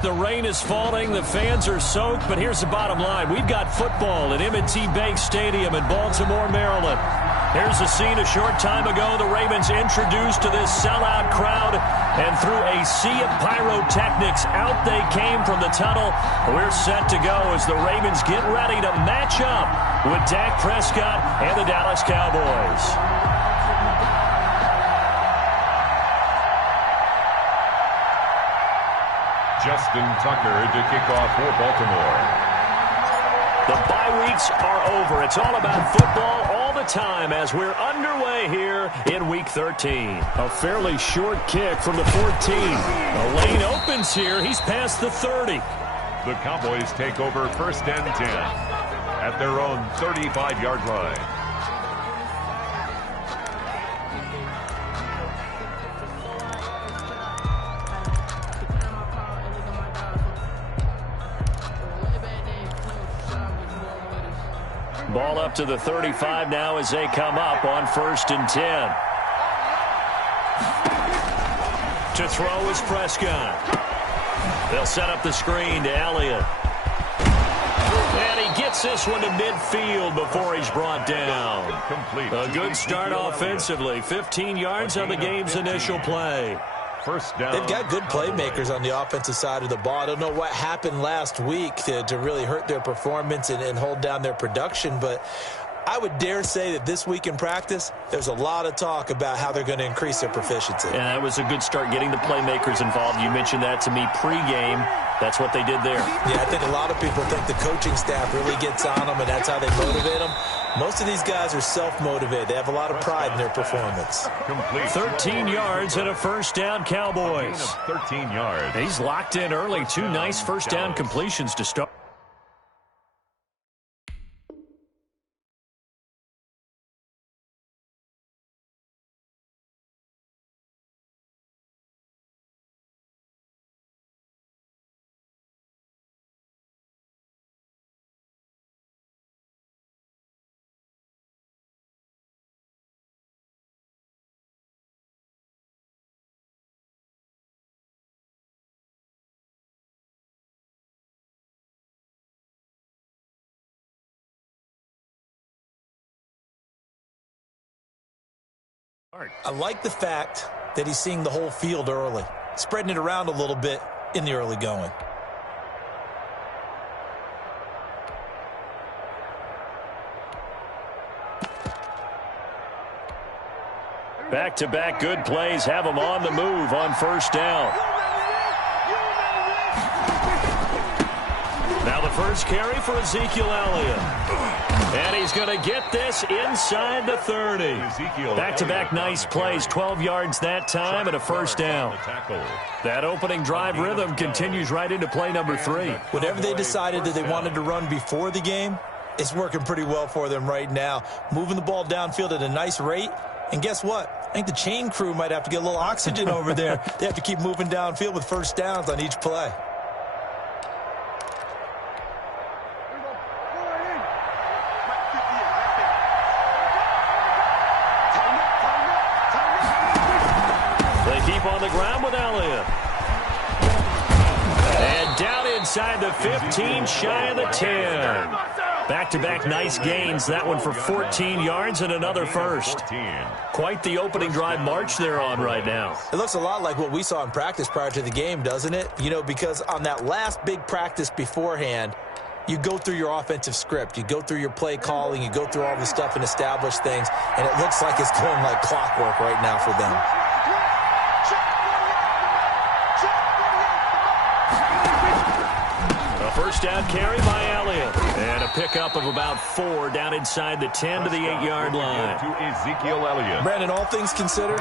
The rain is falling. The fans are soaked. But here's the bottom line. We've got football at M&T Bank Stadium in Baltimore, Maryland. Here's the scene a short time ago. The Ravens introduced to this sellout crowd. And through a sea of pyrotechnics, out they came from the tunnel. We're set to go as the Ravens get ready to match up with Dak Prescott and the Dallas Cowboys. Justin Tucker to kick off for Baltimore. The bye weeks are over. It's all about football all the time as we're underway here in Week 13. A fairly short kick from the 14. The lane opens here. He's past the 30. The Cowboys take over 1st and 10 at their own 35-yard line. Ball up to the 35 now as they come up on 1st and 10. To throw is Prescott. They'll set up the screen to Elliott. And he gets this one to midfield before he's brought down. A good start offensively. 15 yards on the game's initial play. First down. They've got good playmakers on the offensive side of the ball. I don't know what happened last week to really hurt their performance and hold down their production, but I would dare say that this week in practice, there's a lot of talk about how they're going to increase their proficiency. And that was a good start getting the playmakers involved. You mentioned that to me pregame. That's what they did there. Yeah, I think a lot of people think the coaching staff really gets on them, and that's how they motivate them. Most of these guys are self-motivated. They have a lot of pride in their performance. 13 yards and a first down, Cowboys. 13 yards. He's locked in early. 2 nice first down completions to start. I like the fact that he's seeing the whole field early, spreading it around a little bit in the early going. Back-to-back good plays have him on the move on first down. Now the first carry for Ezekiel Elliott. And he's going to get this inside the 30. Back-to-back nice plays, 12 yards that time and a first down. That opening drive rhythm continues right into play number 3. Whatever they decided that they wanted to run before the game, it's working pretty well for them right now. Moving the ball downfield at a nice rate. And guess what? I think the chain crew might have to get a little oxygen over there. They have to keep moving downfield with first downs on each play. On the ground with Elliott. And down inside the 15, shy of the 10. Back-to-back nice gains. That one for 14 yards and another first. Quite the opening drive march they're on right now. It looks a lot like what we saw in practice prior to the game, doesn't it? You know, because on that last big practice beforehand, you go through your offensive script. You go through your play calling. You go through all the stuff and establish things. And it looks like it's going like clockwork right now for them. First down carry by Elliott. And a pickup of about 4 down inside the 10 to the 8-yard line. To Ezekiel Elliott. Brandon, all things considered,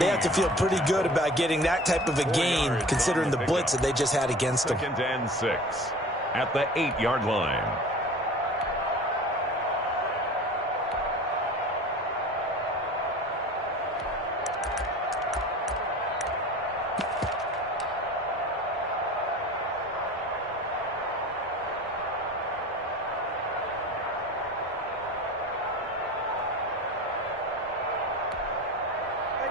they have to feel pretty good about getting that type of a gain considering the blitz that they just had against them. 2nd and 6 at the 8-yard line.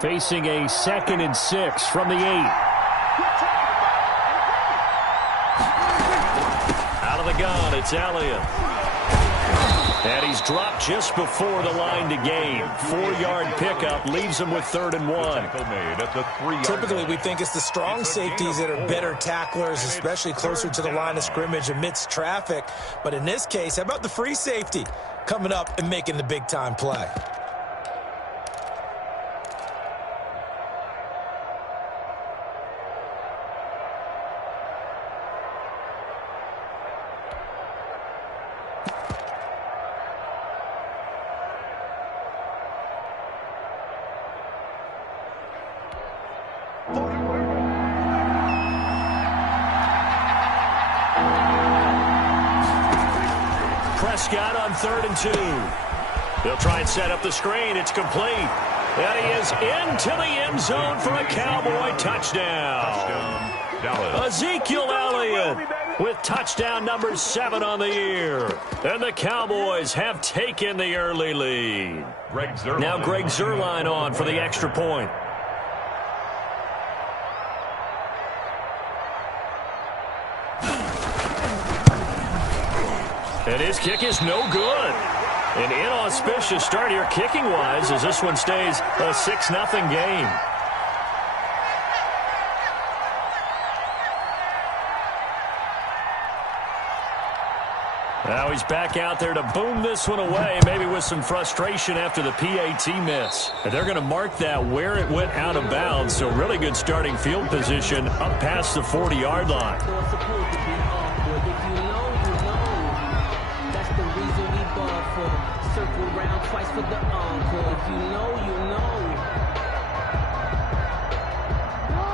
Facing a 2nd and 6 from the 8. gun. It's Elliott. And he's dropped just before the line to gain. 4-yard pickup leaves him with 3rd and 1. Typically, we think it's the strong safeties that are better tacklers, especially closer to the line of scrimmage amidst traffic. But in this case, how about the free safety coming up and making the big-time play? Prescott on 3rd and 2. They'll try and set up the screen. It's complete. And he is into the end zone for a Cowboy touchdown. Ezekiel Elliott with touchdown number 7 on the year. And the Cowboys have taken the early lead. Now Greg Zuerlein on for the extra point. And his kick is no good. An inauspicious start here kicking-wise as this one stays a 6-0 game. Now he's back out there to boom this one away, maybe with some frustration after the PAT miss. And they're going to mark that where it went out of bounds, so really good starting field position up past the 40-yard line.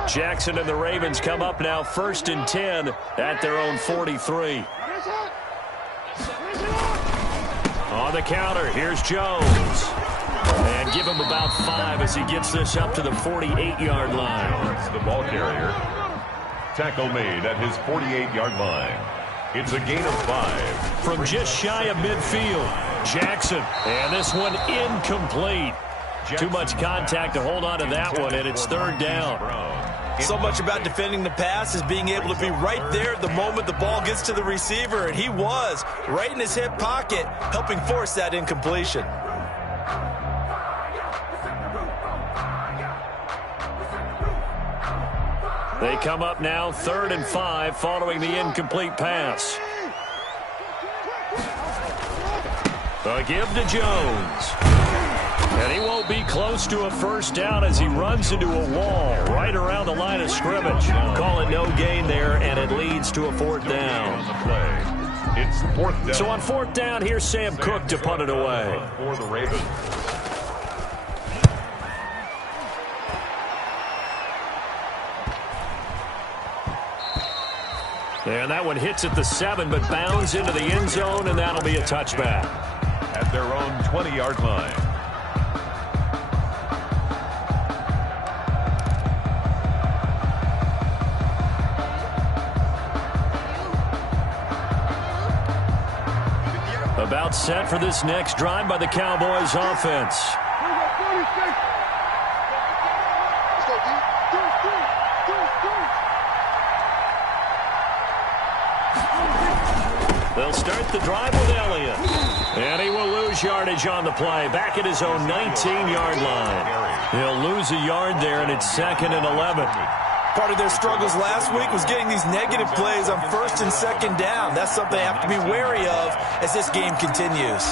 Jackson and the Ravens come up now 1st and 10 at their own 43. On the counter, here's Jones. And give him about 5 as he gets this up to the 48-yard line. It's the ball carrier. Tackle made at his 48-yard line. It's a gain of 5. From just shy of midfield, Jackson. And this one incomplete. Too much contact to hold on to that one, and it's 3rd down. So much about defending the pass is being able to be right there at the moment the ball gets to the receiver, and he was right in his hip pocket, helping force that incompletion. They come up now 3rd and 5 following the incomplete pass. A give to Jones. And he won't be close to a 1st down as he runs into a wall right around the line of scrimmage. Call it no gain there, and it leads to a 4th down. It's 4th down. So on 4th down, here's Sam Cook to punt it away. For the Ravens. And that one hits at the 7, but bounds into the end zone, and that'll be a touchback. At their own 20-yard line. About set for this next drive by the Cowboys offense. They'll start the drive with Elliott. And he will lose yardage on the play. Back at his own 19-yard line. He'll lose a yard there, and it's 2nd and 11. Part of their struggles last week was getting these negative plays on 1st and 2nd down. That's something they have to be wary of as this game continues.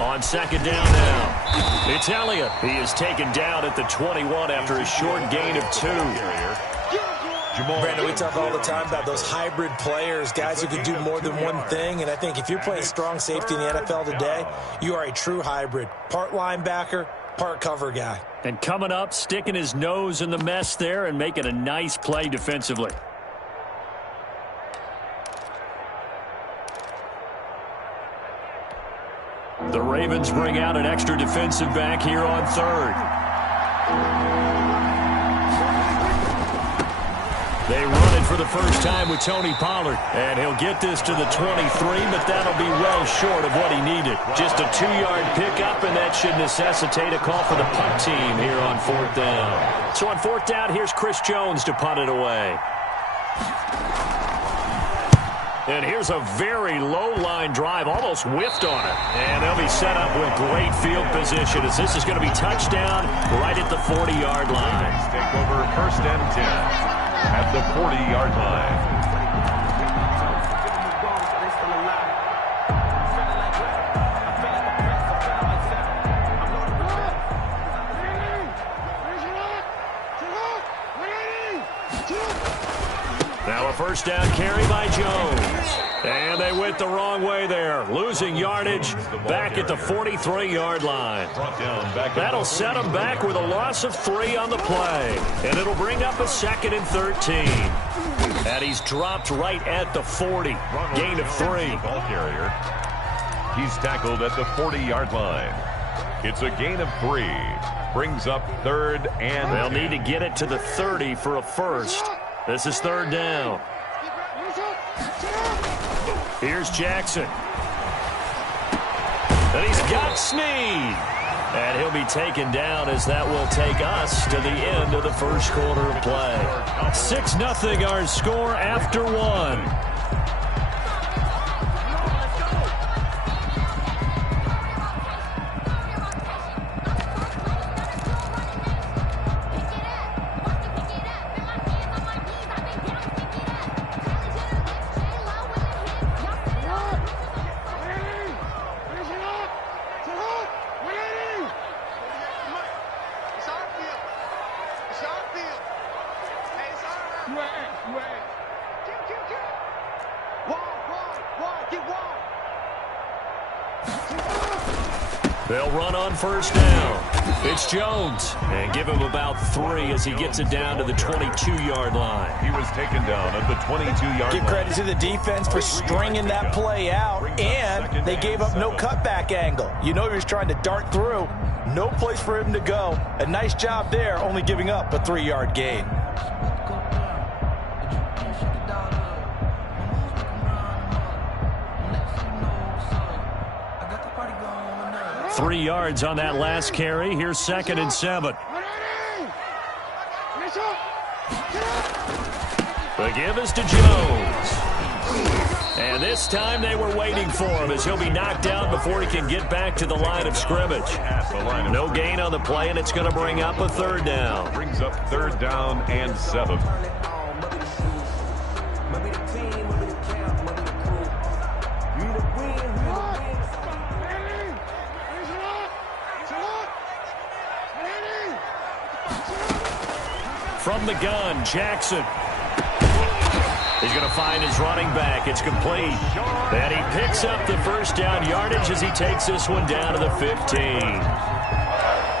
On 2nd down now, it's Elliott. He is taken down at the 21 after a short gain of 2. Brandon, we talk all the time about those hybrid players, guys who can do more than one thing, and I think if you're playing strong safety in the NFL today, you are a true hybrid. Part linebacker, part cover guy. And coming up, sticking his nose in the mess there and making a nice play defensively. The Ravens bring out an extra defensive back here on third. They run it for the first time with Tony Pollard. And he'll get this to the 23, but that'll be well short of what he needed. Just a 2-yard pickup, and that should necessitate a call for the punt team here on fourth down. So on fourth down, here's Chris Jones to punt it away. And here's a very low-line drive, almost whiffed on it. And they'll be set up with great field position as this is going to be touchdown right at the 40-yard line. Take over first and 10 at the 40-yard line. Now a first down carry by Jones. And they went the wrong way there, losing yardage back at the 43-yard line. That'll set them back with a loss of 3 on the play. And it'll bring up a 2nd and 13. And he's dropped right at the 40. Gain of 3. Ball carrier. He's tackled at the 40-yard line. It's a gain of 3. Brings up 3rd and... They'll need to get it to the 30 for a first. This is 3rd down. Here's Jackson. And he's got Snead. And he'll be taken down as that will take us to the end of the first quarter of play. 6-0 our score after 1. 1st down. It's Jones. And give him about 3 as he gets it down to the 22-yard line. He was taken down at the 22-yard line. Give credit to the defense for stringing that play out, and they gave up no cutback angle. You know he was trying to dart through. No place for him to go. A nice job there, only giving up a 3-yard gain. Three yards on that last carry. Here's 2nd and 7. The give is to Jones. And this time they were waiting for him as he'll be knocked down before he can get back to the line of scrimmage. No gain on the play, and it's going to bring up a 3rd down. Brings up 3rd down and 7. From the gun, Jackson. He's going to find his running back. It's complete. And he picks up the first down yardage as he takes this one down to the 15.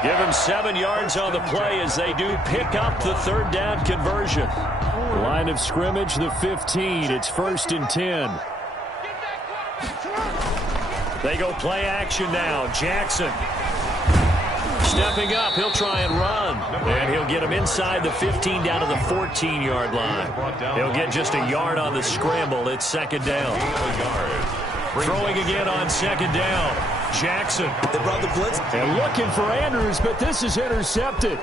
Give him 7 yards on the play as they do pick up the 3rd down conversion. Line of scrimmage, the 15. It's 1st and 10. They go play action now. Jackson. Stepping up, he'll try and run. And he'll get him inside the 15 down to the 14-yard line. He'll get just a yard on the scramble. It's 2nd down. Throwing again on 2nd down. Jackson. They brought the blitz. And looking for Andrews, but this is intercepted.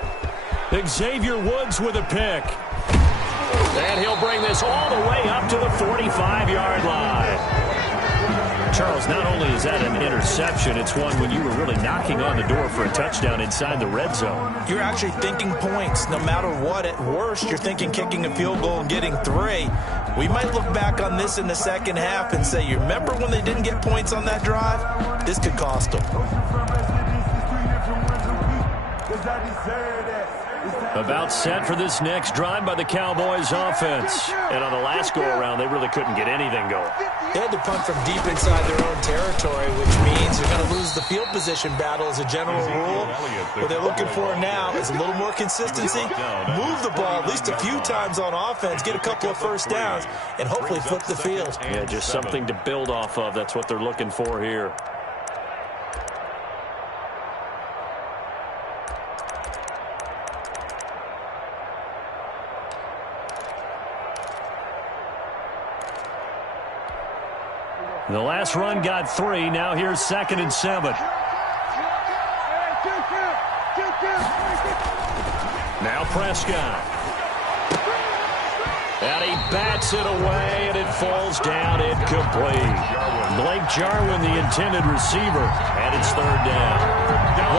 Xavier Woods with a pick. And he'll bring this all the way up to the 45-yard line. Charles, not only is that an interception, it's one when you were really knocking on the door for a touchdown inside the red zone. You're actually thinking points no matter what. At worst, you're thinking kicking a field goal and getting 3. We might look back on this in the second half and say, you remember when they didn't get points on that drive? This could cost them. About set for this next drive by the Cowboys offense. And on the last go-around, they really couldn't get anything going. They had to punt from deep inside their own territory, which means they're going to lose the field position battle as a general rule. What they're looking for now is a little more consistency, move the ball at least a few times on offense, get a couple of first downs, and hopefully flip the field. Yeah, just something to build off of. That's what they're looking for here. The last run got 3. Now here's 2nd and 7. Now Prescott. And he bats it away, and it falls down incomplete. Blake Jarwin, the intended receiver, and it's 3rd down.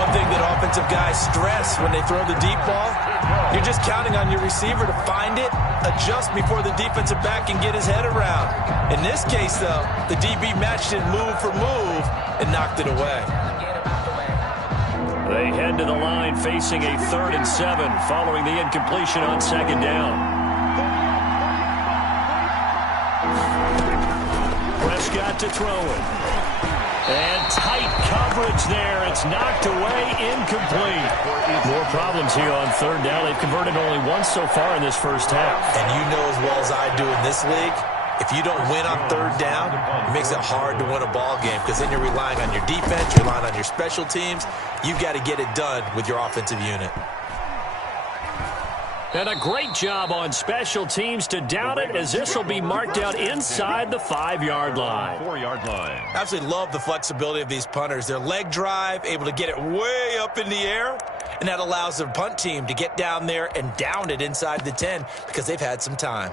One thing that offensive guys stress when they throw the deep ball, you're just counting on your receiver to find it, adjust before the defensive back can get his head around. In this case, though, the DB matched it move for move and knocked it away. They head to the line facing a 3rd and 7 following the incompletion on 2nd down. Prescott to throw it. And tight coverage there. It's knocked away, incomplete. More problems here on 3rd down. They've converted only once so far in this first half. And you know as well as I do in this league, if you don't win on 3rd down, it makes it hard to win a ball game because then you're relying on your defense, you're relying on your special teams. You've got to get it done with your offensive unit. And a great job on special teams to down it, as this will be marked out inside the 5-yard line. 4-yard line. I absolutely love the flexibility of these punters. Their leg drive, able to get it way up in the air, and that allows their punt team to get down there and down it inside the 10 because they've had some time.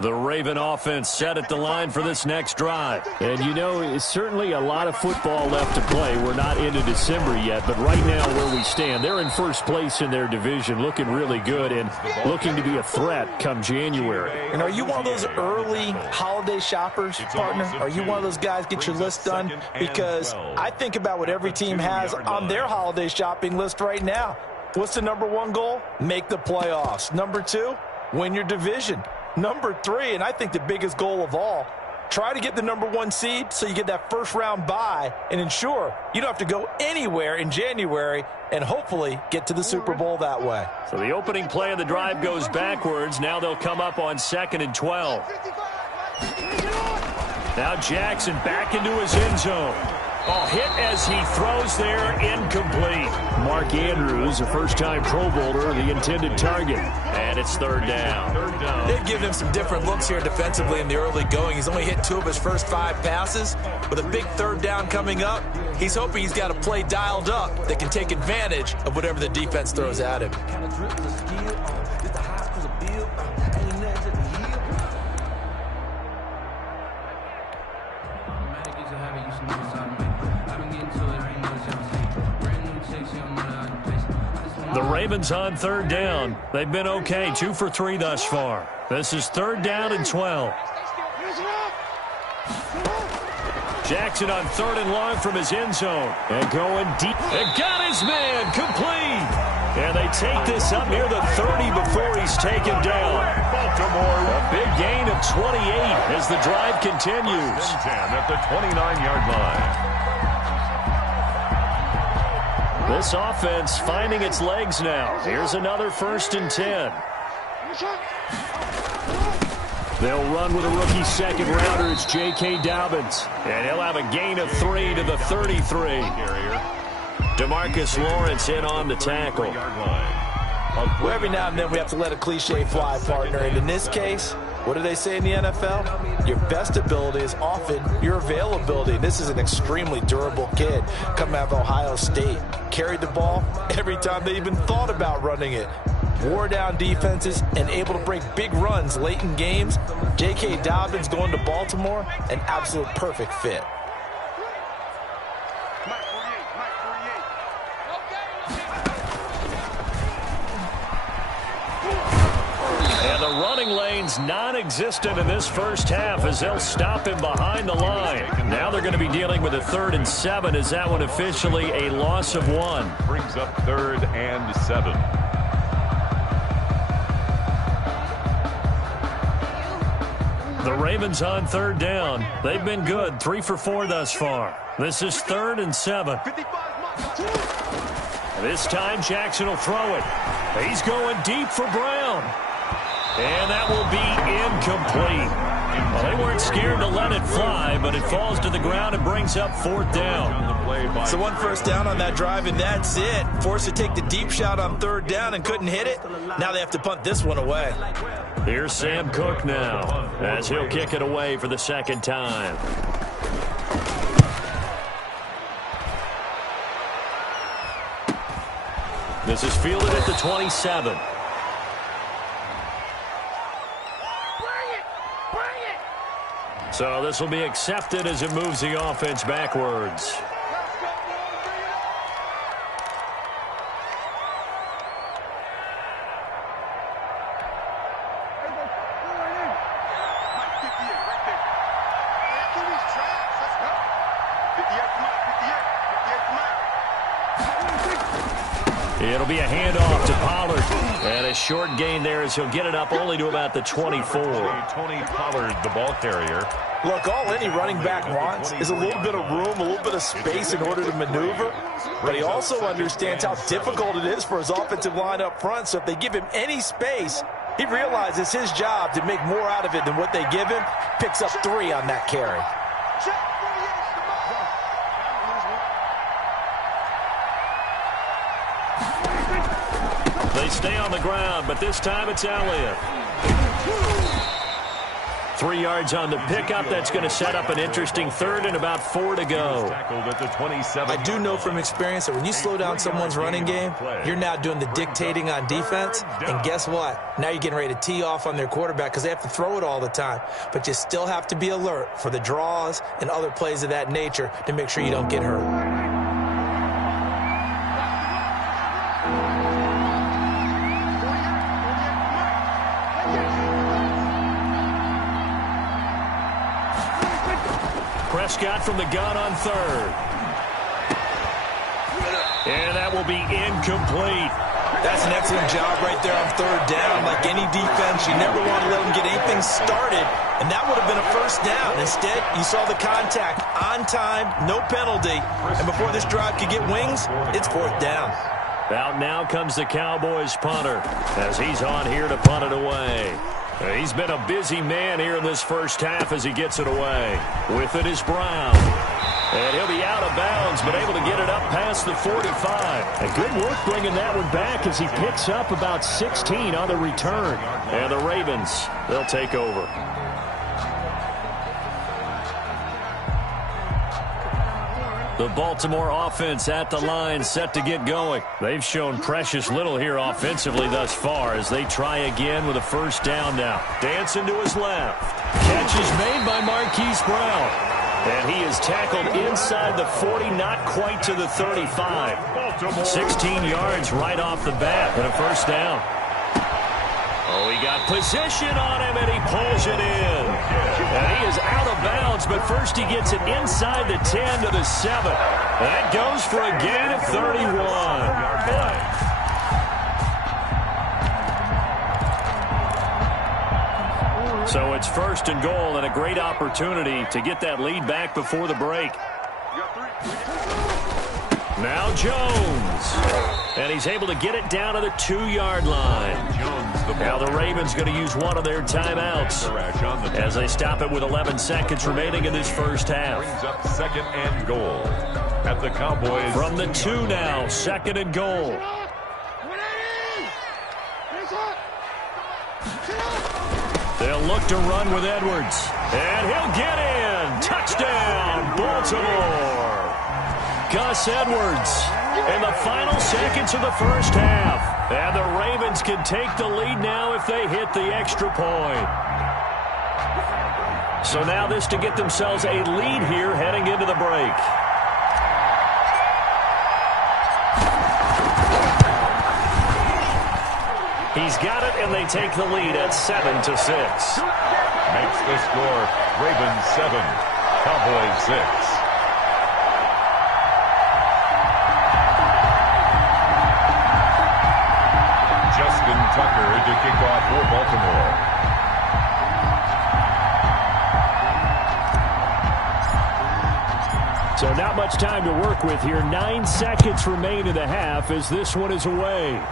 The Raven offense set at the line for this next drive. And, you know, it's certainly a lot of football left to play. We're not into December yet, but right now where we stand, they're in first place in their division, looking really good and looking to be a threat come January. And are you one of those early holiday shoppers, partner? Are you one of those guys get your list done? Because I think about what every team has on their holiday shopping list right now. What's the number 1 goal? Make the playoffs. Number 2, win your division. Number 3, and I think the biggest goal of all, try to get the number 1 seed so you get that first-round bye and ensure you don't have to go anywhere in January and hopefully get to the Super Bowl that way. So the opening play of the drive goes backwards. Now they'll come up on 2nd and 12. Now Jackson back into his end zone. Oh, hit as he throws there, incomplete. Mark Andrews, a first-time Pro Bowler, the intended target. And it's 3rd down. They've given him some different looks here defensively in the early going. He's only hit 2 of his first 5 passes. With a big 3rd down coming up, he's hoping he's got a play dialed up that can take advantage of whatever the defense throws at him. The Ravens on 3rd down. They've been okay, 2 for 3 thus far. This is 3rd down and 12. Jackson on 3rd and long from his end zone. And going deep. And got his man, complete. And they take this up near the 30 before he's taken down. Baltimore. A big gain of 28 as the drive continues. 10 at the 29-yard line. This offense finding its legs now. Here's another 1st and 10. They'll run with a rookie second-rounder. It's J.K. Dobbins. And he'll have a gain of 3 to the 33. DeMarcus Lawrence in on the tackle. Well, every now and then we have to let a cliche fly, partner. And in this case, what do they say in the NFL? Your best ability is often your availability. This is an extremely durable kid coming out of Ohio State. Carried the ball every time they even thought about running it. Wore down defenses and able to break big runs late in games. J.K. Dobbins going to Baltimore, an absolute perfect fit. And the running lane's non-existent in this first half as they'll stop him behind the line. Now they're going to be dealing with a 3rd and 7. Is that one officially a loss of 1? Brings up 3rd and 7. The Ravens on 3rd down. They've been good, 3 for 4 thus far. This is 3rd and 7. This time Jackson will throw it. He's going deep for Brown. And that will be incomplete. Well, they weren't scared to let it fly, but it falls to the ground and brings up 4th down. So 1 first down on that drive, and that's it. Forced to take the deep shot on 3rd down and couldn't hit it. Now they have to punt this one away. Here's Sam Cook now, as he'll kick it away for the 2nd time. This is fielded at the 27. So this will be accepted as it moves the offense backwards. It'll be a handoff to Pollard. And a short gain there as he'll get it up only to about the 24. Tony Pollard, the ball carrier. Look, all any running back wants is a little bit of room, a little bit of space in order to maneuver. But he also understands how difficult it is for his offensive line up front. So if they give him any space, he realizes it's his job to make more out of it than what they give him. Picks up 3 on that carry. They stay on the ground, but this time it's Elliott. 3 yards on the pickup. That's going to set up an interesting 3rd and about 4 to go. I do know from experience that when you slow down someone's running game, you're now doing the dictating on defense. And guess what? Now you're getting ready to tee off on their quarterback because they have to throw it all the time. But you still have to be alert for the draws and other plays of that nature to make sure you don't get hurt. Prescott from the gun on 3rd. And that will be incomplete. That's an excellent job right there on 3rd down. Like any defense, you never want to let them get anything started, and that would have been a 1st down. Instead, you saw the contact on time, no penalty, and before this drive could get wings, it's 4th down. Out now comes the Cowboys punter as he's on here to punt it away. He's been a busy man here in this first half as he gets it away. With it is Brown. And he'll be out of bounds, but able to get it up past the 45. A good work bringing that one back as he picks up about 16 on the return. And the Ravens, they'll take over. The Baltimore offense at the line, set to get going. They've shown precious little here offensively thus far as they try again with a 1st down now. Dancing to his left. Catch is made by Marquise Brown. And he is tackled inside the 40, not quite to the 35. 16 yards right off the bat and a 1st down. Oh, he got position on him, and he pulls it in. And he is out of bounds, but first he gets it inside the 10 to the 7. That goes for a gain of 31. So it's 1st and goal and a great opportunity to get that lead back before the break. Now Jones. And he's able to get it down to the 2-yard line. Now the Ravens going to use one of their timeouts as they stop it with 11 seconds remaining in this first half. Brings up 2nd and goal at the Cowboys. From the 2 now, 2nd and goal. They'll look to run with Edwards. And he'll get in. Touchdown, Baltimore. Gus Edwards in the final seconds of the first half. And the Ravens can take the lead now if they hit the extra point. So now this to get themselves a lead here heading into the break. He's got it, and they take the lead at 7-6. Makes the score Ravens 7, Cowboys 6. Justin Tucker to kick off for Baltimore. So not much time to work with here. 9 seconds remain in the half as this one is away.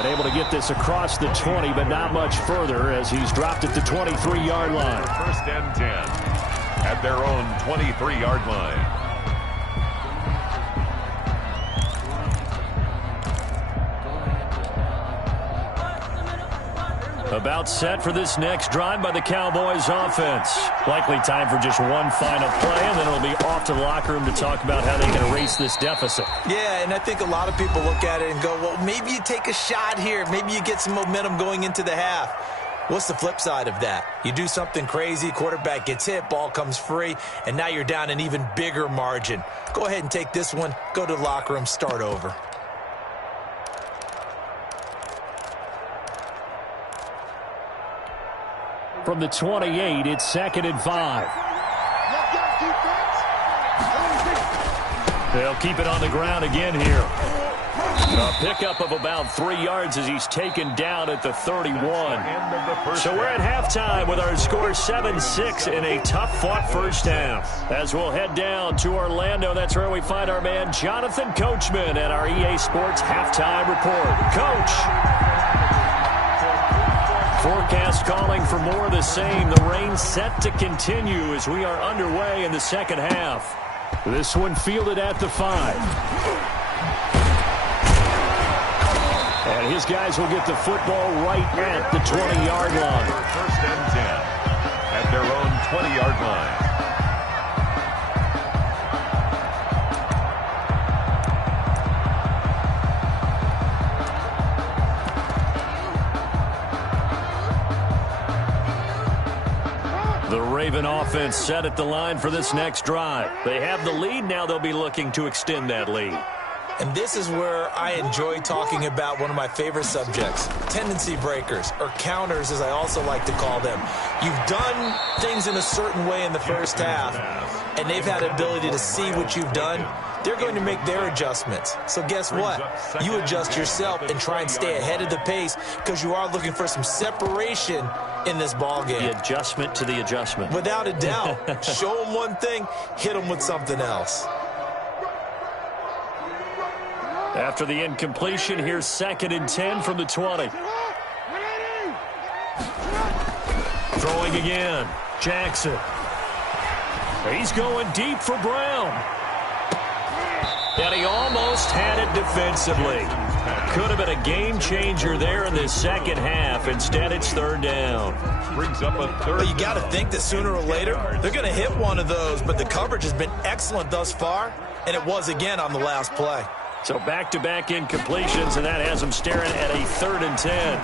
And able to get this across the 20, but not much further as he's dropped at the 23-yard line. First and 10 at their own 23-yard line. About set for this next drive by the Cowboys offense. Likely time for just one final play, and then it'll be off to the locker room to talk about how they can erase this deficit. Yeah, and I think a lot of people look at it and go, well, maybe you take a shot here. Maybe you get some momentum going into the half. What's the flip side of that? You do something crazy, quarterback gets hit, ball comes free, and now you're down an even bigger margin. Go ahead and take this one, go to the locker room, start over. From the 28, it's 2nd and 5. They'll keep it on the ground again here. A pickup of about 3 yards as he's taken down at the 31. So we're at halftime with our score 7-6 in a tough-fought first half. As we'll head down to Orlando, that's where we find our man Jonathan Coachman at our EA Sports Halftime Report. Coach. Forecast calling for more of the same. The rain set to continue as we are underway in the second half. This one fielded at the 5. And his guys will get the football right at the 20-yard line. First and 10 at their own 20-yard line. The Raven offense set at the line for this next drive. They have the lead. Now they'll be looking to extend that lead. And this is where I enjoy talking about one of my favorite subjects, tendency breakers, or counters as I also like to call them. You've done things in a certain way in the first half, and they've had the ability to see what you've done. They're going to make their adjustments. So guess what? You adjust yourself and try and stay ahead of the pace because you are looking for some separation in this ball game. The adjustment to the adjustment. Without a doubt. Show them one thing, hit them with something else. After the incompletion, here's 2nd and 10 from the 20. Throwing again. Jackson. He's going deep for Brown. And he almost had it defensively. Could have been a game changer there in this second half. Instead, it's 3rd down. Brings up a 3rd. Well, you got to think that sooner or later they're going to hit one of those, but the coverage has been excellent thus far, and it was again on the last play. So back-to-back incompletions, and that has them staring at a 3rd and 10.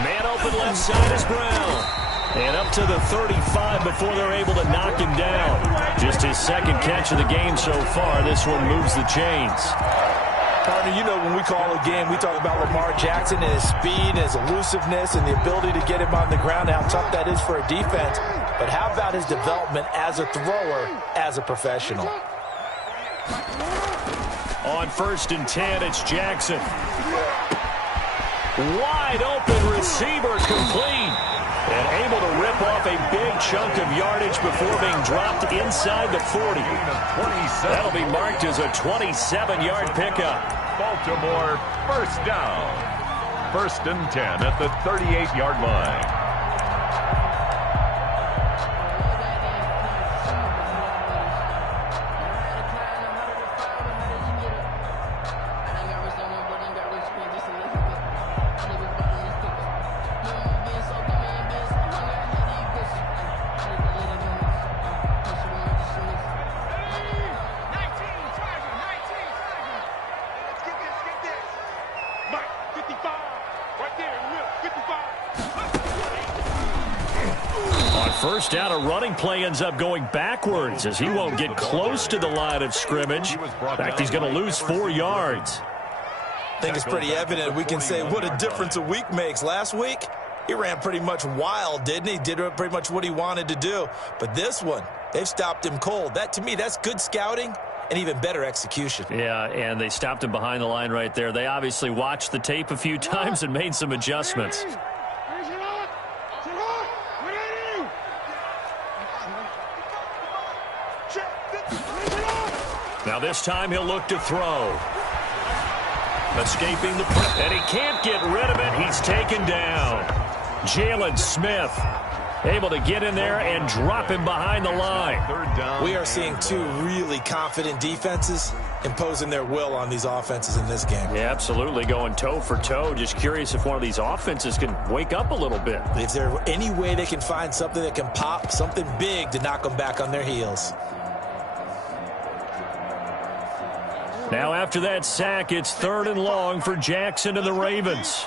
Man open left side is Brown. And up to the 35 before they're able to knock him down. Just his second catch of the game so far. This one moves the chains. Partner, you know when we call a game, we talk about Lamar Jackson and his speed, his elusiveness, and the ability to get him on the ground, how tough that is for a defense. But how about his development as a thrower, as a professional? On 1st and 10, it's Jackson. Wide open receiver, complete. And able to rip off a big chunk of yardage before being dropped inside the 40. That'll be marked as a 27-yard pickup. Baltimore first down. 1st and 10 at the 38-yard line. First down, a running play ends up going backwards as he won't get close to the line of scrimmage. In fact, he's going to lose 4 yards. I think it's pretty evident. We can say what a difference a week makes. Last week, he ran pretty much wild, didn't he? Did pretty much what he wanted to do. But this one, they've stopped him cold. That, to me, that's good scouting and even better execution. Yeah, and they stopped him behind the line right there. They obviously watched the tape a few times and made some adjustments. Now this time he'll look to throw. Escaping the pressure. And he can't get rid of it. He's taken down. Jalen Smith able to get in there and drop him behind the line. We are seeing two really confident defenses imposing their will on these offenses in this game. Yeah, absolutely, going toe for toe. Just curious if one of these offenses can wake up a little bit. Is there any way they can find something that can pop, something big to knock them back on their heels? Now after that sack, it's 3rd and long for Jackson and the Ravens.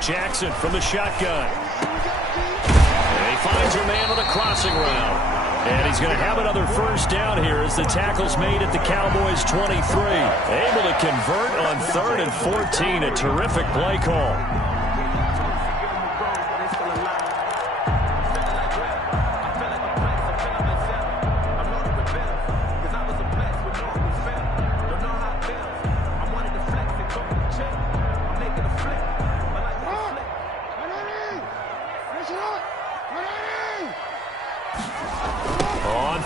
Jackson from the shotgun. And he finds her man with a crossing route. And he's going to have another first down here as the tackle's made at the Cowboys' 23. Able to convert on 3rd and 14. A terrific play call.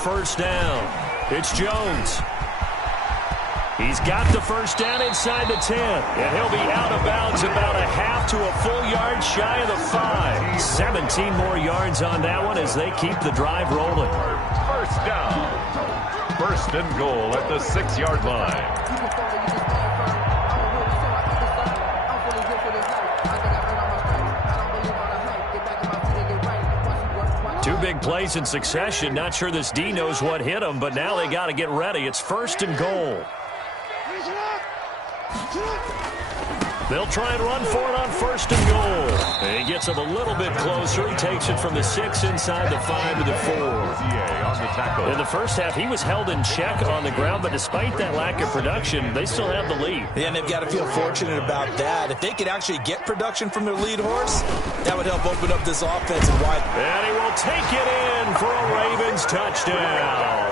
First down. It's Jones. He's got the first down inside the 10. And he'll be out of bounds about a half to a full yard shy of the 5. 17 more yards on that one as they keep the drive rolling. First down. 1st and goal at the 6-yard line. Two big plays in succession. Not sure this D knows what hit him, but now they got to get ready. It's 1st and goal. They'll try and run for it on 1st and goal. And he gets him a little bit closer. He takes it from the 6 inside the 5 to the 4. In the first half, he was held in check on the ground, but despite that lack of production, they still have the lead. Yeah, and they've got to feel fortunate about that. If they could actually get production from their lead horse, that would help open up this offense and wide. And he will take it in for a Ravens touchdown.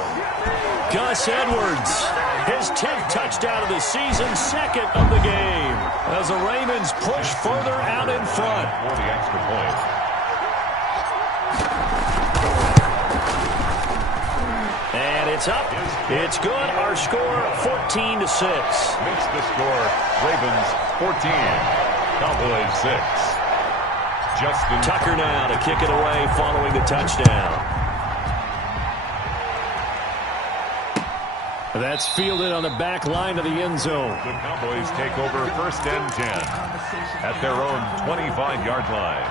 Gus Edwards, his 10th touchdown of the season, 2nd of the game, as the Ravens push further out in front. For the extra point. And it's up. It's good. Our score, 14-6. Makes the score, Ravens 14, Cowboys 6. Justin Tucker now to kick it away following the touchdown. That's fielded on the back line of the end zone. The Cowboys take over 1st and 10 at their own 25-yard line.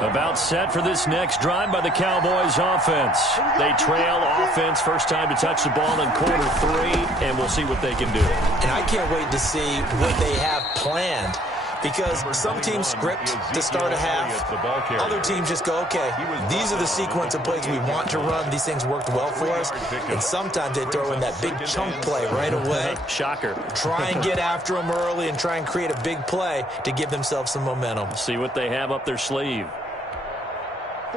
About set for this next drive by the Cowboys offense. They trail offense, first time to touch the ball in quarter 3, and we'll see what they can do. And I can't wait to see what they have planned, because some teams script to start a half. Other teams just go, okay, these are the sequence of plays we want to run. These things worked well for us. And sometimes they throw in that big chunk play right away. Shocker. Try and get after them early and try and create a big play to give themselves some momentum. See what they have up their sleeve.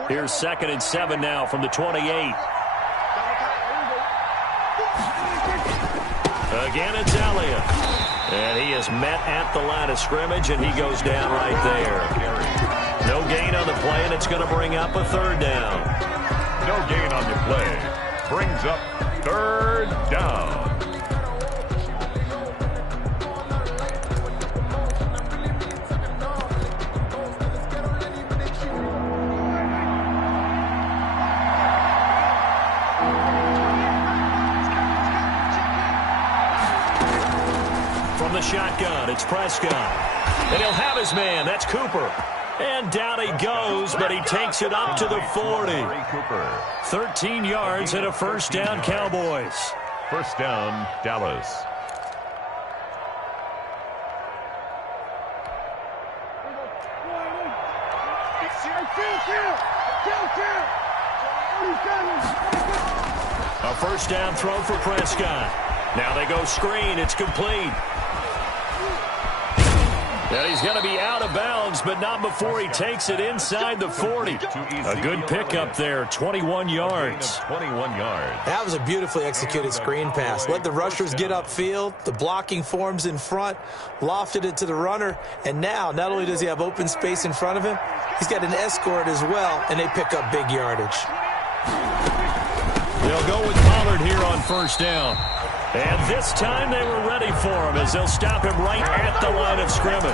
Here's 2nd and 7 now from the 28. Again, it's Elliott. And he is met at the line of scrimmage, and he goes down right there. No gain on the play, and it's going to bring up a 3rd down. No gain on the play. Brings up 3rd down. From the shotgun, it's Prescott. And he'll have his man. That's Cooper. And down he goes, but he takes it up to the 40. 13 yards and a first down, Cowboys. First down, Dallas. A first down throw for Prescott. Now they go screen. It's complete. And he's going to be out of bounds gains, but not before he takes it inside the 40. A good pickup there, 21 yards. 21 yards. That was a beautifully executed screen pass. Let the rushers get upfield. The blocking forms in front, lofted it to the runner, and now not only does he have open space in front of him, he's got an escort as well, and they pick up big yardage. They'll go with Pollard here on first down. And this time they were ready for him as they'll stop him right at the line of scrimmage.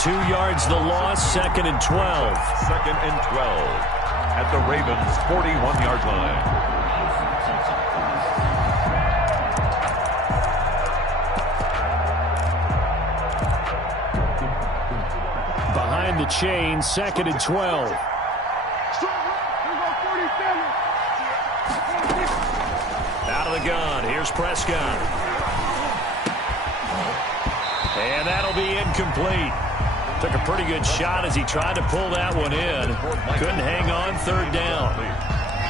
2 yards the loss, 2nd and 12. 2nd and 12 at the Ravens' 41-yard line. Behind the chain, 2nd and 12. Out of the gun, here's Prescott. And that'll be incomplete. Took a pretty good shot as he tried to pull that one in. Couldn't hang on, 3rd down.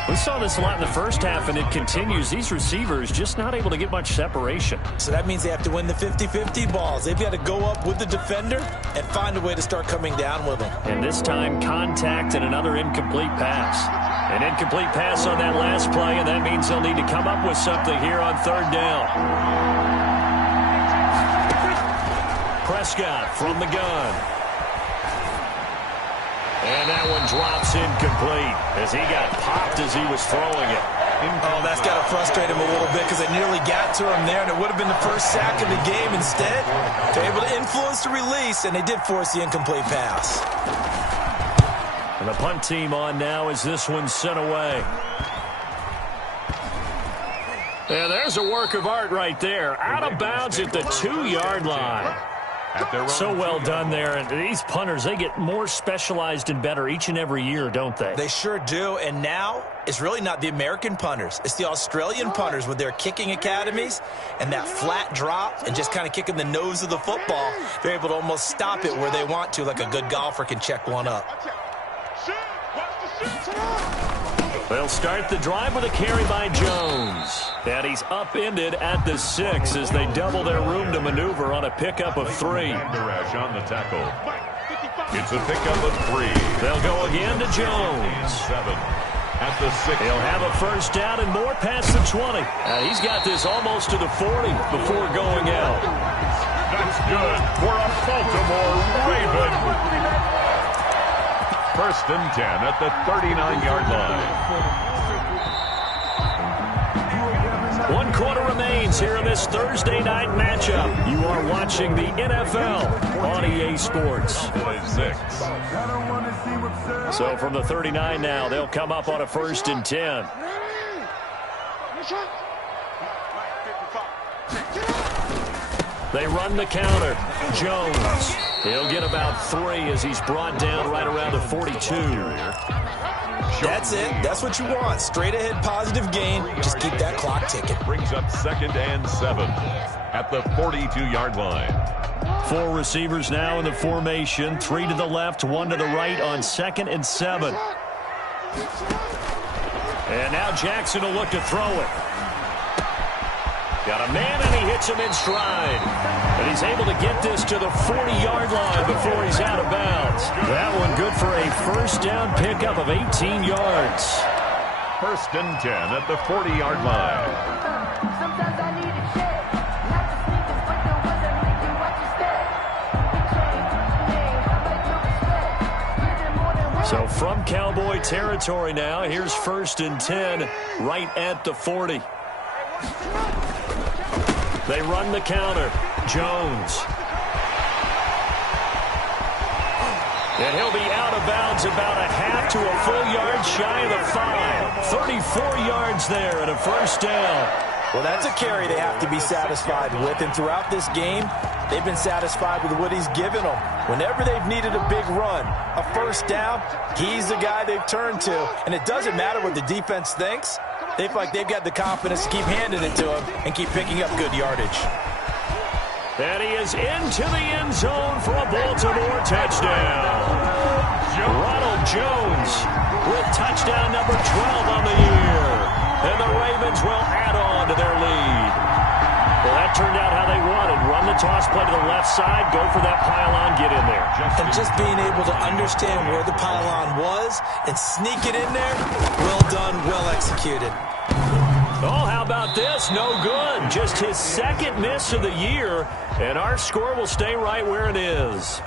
We saw this a lot in the first half, and it continues. These receivers just not able to get much separation. So that means they have to win the 50-50 balls. They've got to go up with the defender and find a way to start coming down with them. And this time, contact and another incomplete pass. An incomplete pass on that last play, and that means they'll need to come up with something here on 3rd down. Prescott from the gun. And that one drops incomplete as he got popped as he was throwing it. Oh, that's got to frustrate him a little bit because they nearly got to him there, and it would have been the first sack of the game. Instead, they're able to influence the release, and they did force the incomplete pass. And the punt team on now as this one's sent away. And there's a work of art right there. Out of bounds at the 2-yard line. So well done there. And these punters, they get more specialized and better each and every year, don't they? They sure do. And now it's really not the American punters. It's the Australian punters with their kicking academies and that flat drop and just kind of kicking the nose of the football. They're able to almost stop it where they want to, like a good golfer can check one up. They'll start the drive with a carry by Jones. And he's upended at the 6 as they double their room to maneuver on a pickup of 3. On the tackle. It's a pickup of 3. They'll go again to Jones. 7 at the 6. He'll have a first down and more past the 20. He's got this almost to the 40 before going out. That's good for a Baltimore Raven. 1st and 10 at the 39-yard line. 1 quarter remains here in this Thursday night matchup. You are watching the NFL on EA Sports. 6. So from the 39 now, they'll come up on a 1st and 10. They run the counter. Jones. He'll get about 3 as he's brought down right around the 42. That's it. That's what you want. Straight ahead positive gain. Just keep that clock ticking. Brings up 2nd and 7 at the 42-yard line. 4 receivers now in the formation. 3 to the left, 1 to the right on 2nd and 7. And now Jackson will look to throw it. Got a man, and he hits him in stride. And he's able to get this to the 40-yard line before he's out of bounds. That one good for a first down pickup of 18 yards. 1st and 10 at the 40-yard line. Sometimes I need a check. Not the sneakers, but the ones that make you watch your step. So from Cowboy territory now, here's 1st and 10 right at the 40. They run the counter. Jones. And he'll be out of bounds about a half to a full yard shy of the 5. 34 yards there and a first down. Well, that's a carry they have to be satisfied with. And throughout this game, they've been satisfied with what he's given them. Whenever they've needed a big run, a first down, he's the guy they've turned to. And it doesn't matter what the defense thinks. They feel like they've got the confidence to keep handing it to him and keep picking up good yardage. And he is into the end zone for a Baltimore touchdown. Ronald Jones with touchdown number 12 on the year. And the Ravens will add on to their lead. Well, that turned out how they wanted. Run the toss play to the left side, go for that pylon, get in there. And just being able to understand where the pylon was and sneak it in there, well done, well executed. Oh, how about this? No good. Just his second miss of the year, and our score will stay right where it is.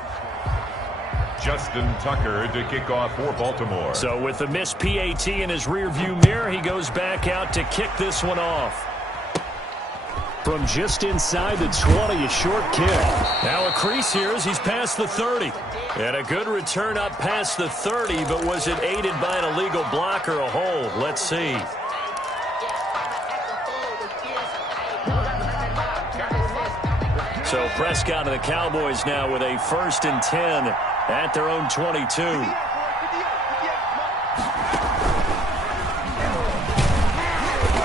Justin Tucker to kick off for Baltimore. So with the missed PAT in his rearview mirror, he goes back out to kick this one off. From just inside the 20, a short kick. Now a crease here as he's past the 30. And a good return up past the 30, but was it aided by an illegal block or a hold? Let's see. So Prescott and the Cowboys now with a 1st and 10 at their own 22.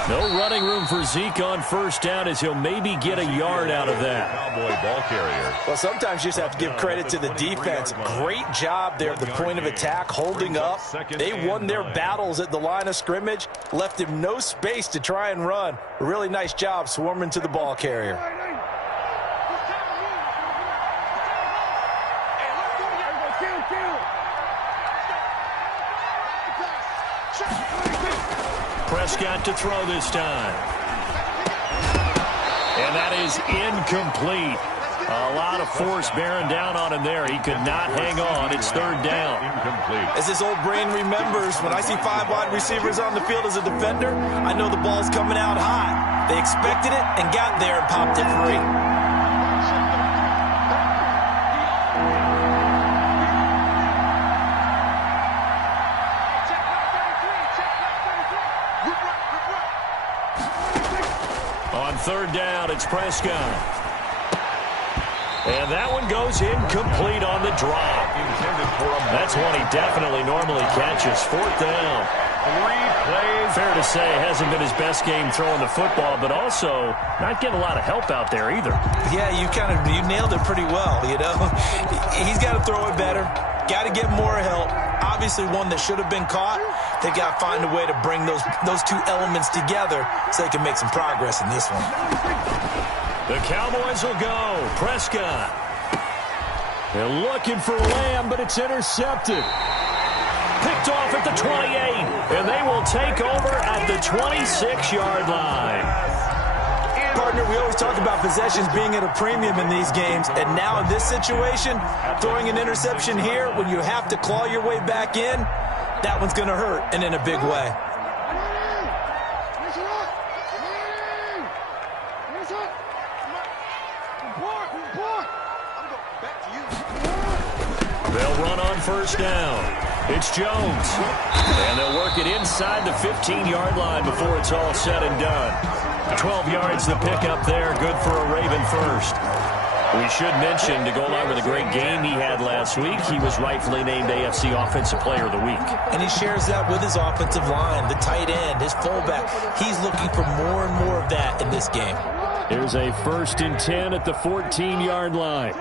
No running room for Zeke on 1st down as he'll maybe get a yard out of that. Cowboy ball carrier. Well, sometimes you just have to give credit to the defense. Great job there at the point of attack, holding up. They won their battles at the line of scrimmage, left him no space to try and run. A really nice job swarming to the ball carrier. Prescott to throw this time. And that is incomplete. A lot of force bearing down on him there. He could not hang on. It's 3rd down. Incomplete. As his old brain remembers, when I see 5 wide receivers on the field as a defender, I know the ball's coming out hot. They expected it and got there and popped it free. On 3rd down, it's Prescott. And that one goes incomplete on the drop. That's one he definitely normally catches. 4th down. 3 plays. Fair to say, hasn't been his best game throwing the football, but also not getting a lot of help out there either. Yeah, you nailed it pretty well, you know. He's got to throw it better. Got to get more help. Obviously one that should have been caught. They got to find a way to bring those 2 elements together so they can make some progress in this one. The Cowboys will go. Prescott. They're looking for Lamb, but it's intercepted. Picked off at the 28, and they will take over at the 26-yard line. Partner, we always talk about possessions being at a premium in these games, and now in this situation, throwing an interception here when you have to claw your way back in, that one's going to hurt, and in a big way. They'll run on 1st down. It's Jones. And they'll work it inside the 15-yard line before it's all said and done. 12 yards the pickup there. Good for a Raven first. We should mention, to go along with the great game he had last week, he was rightfully named AFC Offensive Player of the Week. And he shares that with his offensive line, the tight end, his fullback. He's looking for more and more of that in this game. Here's a 1st and 10 at the 14-yard line.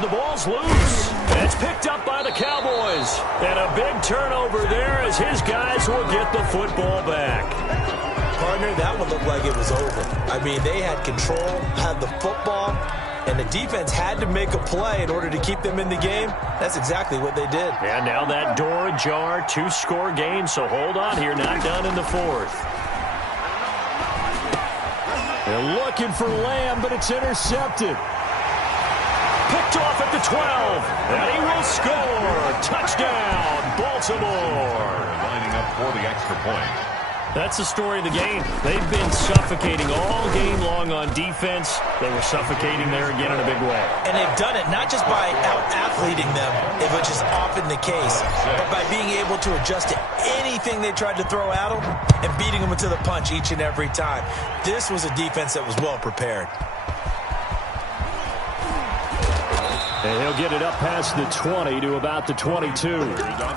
The ball's loose. And it's picked up by the Cowboys. And a big turnover there as his guys will get the football back. Partner, that one looked like it was over. I mean, they had control, had the football, and the defense had to make a play in order to keep them in the game. That's exactly what they did. And now that door ajar, 2-score game, so hold on here, not done in the 4th. They're looking for Lamb, but it's intercepted. Picked off at the 12, and he will score. Touchdown, Baltimore. Lining up for the extra point. That's the story of the game. They've been suffocating all game long on defense. They were suffocating there again in a big way. And they've done it not just by out-athleting them, which is often the case, but by being able to adjust to anything they tried to throw at them and beating them into the punch each and every time. This was a defense that was well prepared. And he'll get it up past the 20 to about the 22. On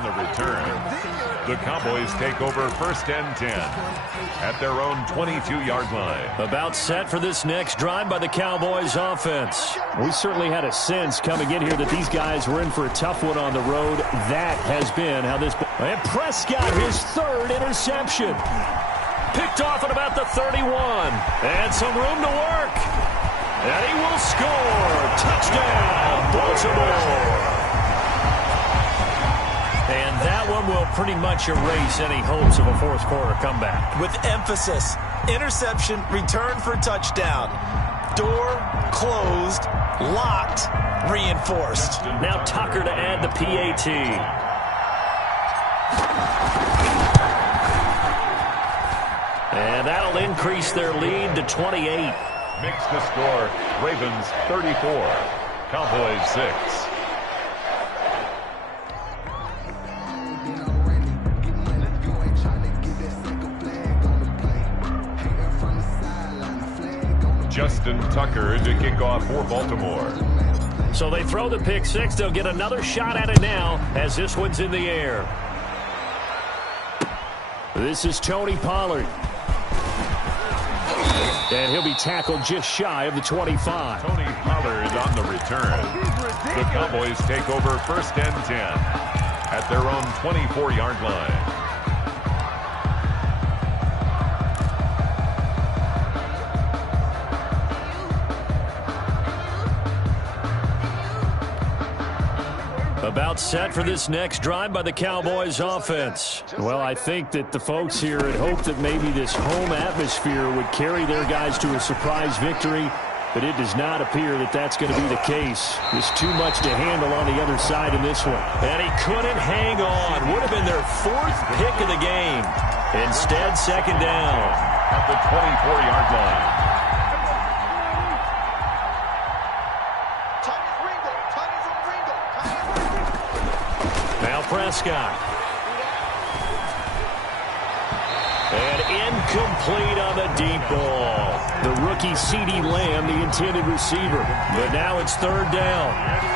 the return, the Cowboys take over 1st and 10 at their own 22-yard line. About set for this next drive by the Cowboys offense. We certainly had a sense coming in here that these guys were in for a tough one on the road. That has been how this... And Prescott, his 3rd interception. Picked off at about the 31. And some room to work. And he will score. Touchdown, Baltimore. And that one will pretty much erase any hopes of a fourth-quarter comeback. With emphasis, interception, return for touchdown. Door closed, locked, reinforced. Now Tucker to add the PAT. And that'll increase their lead to 28. Makes the score, Ravens 34, Cowboys 6. Justin Tucker to kick off for Baltimore. So they throw the pick six. They'll get another shot at it now as this one's in the air. This is Tony Pollard. And he'll be tackled just shy of the 25. Tony Pollard on the return. The Cowboys take over 1st and 10 at their own 24-yard line. About set for this next drive by the Cowboys offense. Well, I think that the folks here had hoped that maybe this home atmosphere would carry their guys to a surprise victory, but it does not appear that that's going to be the case. There's too much to handle on the other side in this one. And he couldn't hang on. Would have been their 4th pick of the game. Instead, 2nd down. At the 24-yard line. Prescott. And incomplete on the deep ball. The rookie C.D. Lamb, the intended receiver. But now it's 3rd down.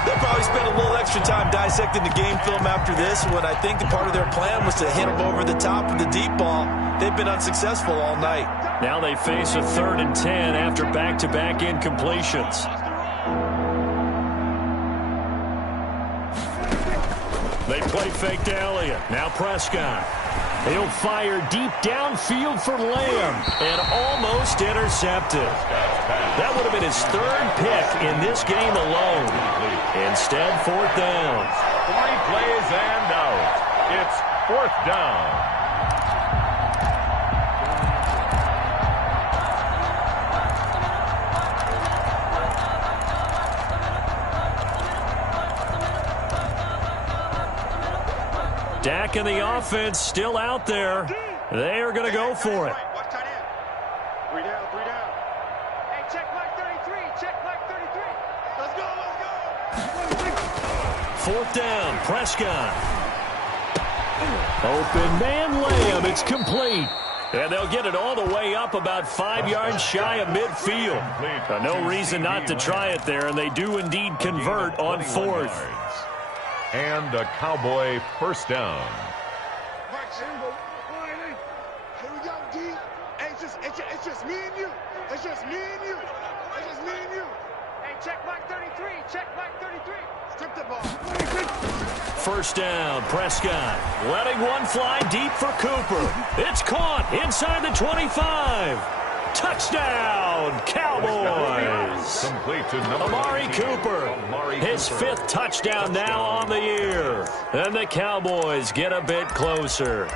They'll probably spend a little extra time dissecting the game film after this when I think that part of their plan was to hit them over the top of the deep ball. They've been unsuccessful all night. Now they face a 3rd and 10 after back-to-back incompletions. They play fake to Elliott. Now Prescott. He'll fire deep downfield for Lamb. And almost intercepted. That would have been his 3rd pick in this game alone. Instead, 4th down. 3 plays and out. It's 4th down. Dak and the offense still out there. They are going to go for it. Watch tight end. 3 down, 3 down. Hey, check Mike 33. Check Mike 33. Let's go, let's go. 4th down, Prescott. Open man Lamb. It's complete. And they'll get it all the way up about 5 yards shy of midfield. No reason not to try it there, and they do indeed convert on 4th. And a Cowboy 1st down. Here we go, D. Hey, it's just me and you. It's just me and you. It's just me and you. Hey, check Mike 33. Check Mike 33. Strip the ball. 1st down, Prescott. Letting one fly deep for Cooper. It's caught inside the 25. Touchdown, Cowboys. Complete to number Amari 19, Cooper. His 5th touchdown now on the year. And the Cowboys get a bit closer.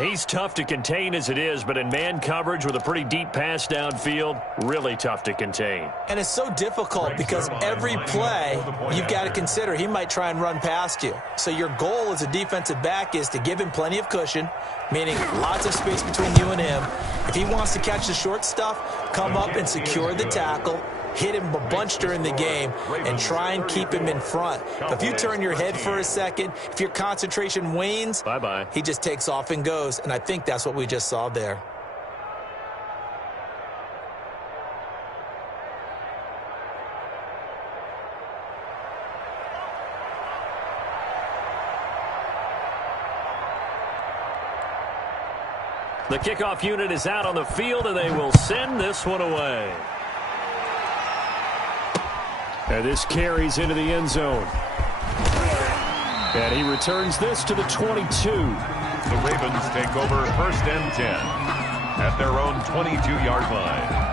He's tough to contain as it is, but in man coverage with a pretty deep pass downfield, really tough to contain. And it's so difficult because every play you've got to consider he might try and run past you. So your goal as a defensive back is to give him plenty of cushion, meaning lots of space between you and him. If he wants to catch the short stuff, come up and secure the tackle, hit him a bunch during the game, and try and keep him in front. But if you turn your head for a second, if your concentration wanes, bye-bye. He just takes off and goes, and I think that's what we just saw there. The kickoff unit is out on the field, and they will send this one away. And this carries into the end zone. And he returns this to the 22. The Ravens take over 1st and 10 at their own 22-yard line.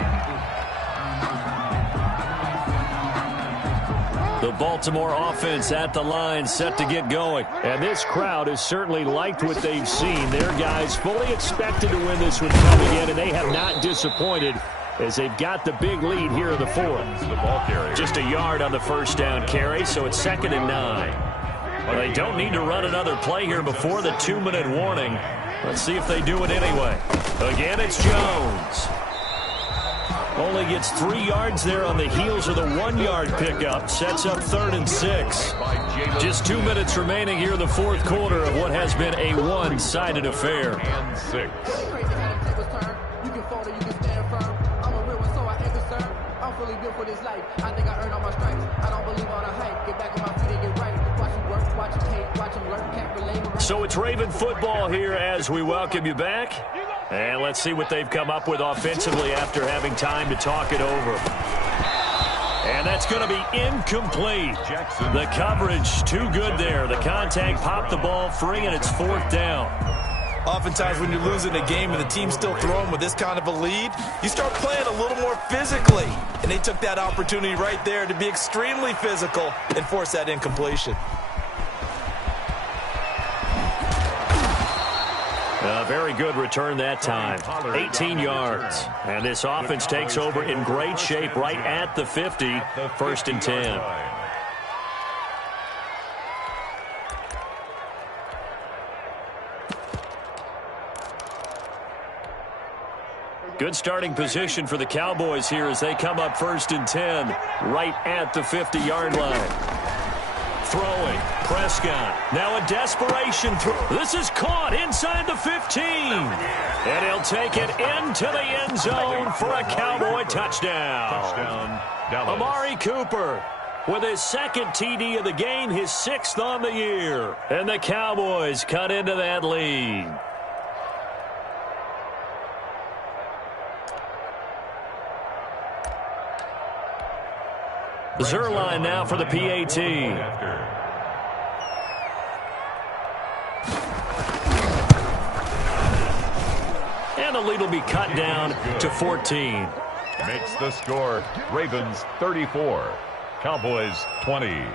The Baltimore offense at the line, set to get going. And this crowd has certainly liked what they've seen. Their guys fully expected to win this one coming in, and they have not disappointed as they've got the big lead here in the 4th. The ball carrier. Just a yard on the first down carry, so it's 2nd and 9. Well, they don't need to run another play here before the 2-minute warning. Let's see if they do it anyway. Again, it's Jones. Only gets 3 yards there on the heels of the 1-yard pickup. Sets up 3rd and 6. Just 2 minutes remaining here in the 4th quarter of what has been a one-sided affair. And 6. So it's Raven football here as we welcome you back. And let's see what they've come up with offensively after having time to talk it over. And that's going to be incomplete. The coverage too good there. The contact popped the ball free, and it's 4th down. Oftentimes when you're losing a game and the team's still throwing with this kind of a lead, you start playing a little more physically. And they took that opportunity right there to be extremely physical and force that incompletion. A very good return that time. 18 yards. And this offense takes over in great shape right at the 50. 1st and 10. Good starting position for the Cowboys here as they come up 1st and 10 right at the 50-yard line. Throwing, Prescott. Now a desperation throw. This is caught inside the 15. And he'll take it into the end zone for a Cowboy touchdown. Amari Cooper with his 2nd TD of the game, his 6th on the year. And the Cowboys cut into that lead. Zerline now for the PAT. And the lead will be cut down to 14. Makes the score Ravens 34, Cowboys 20.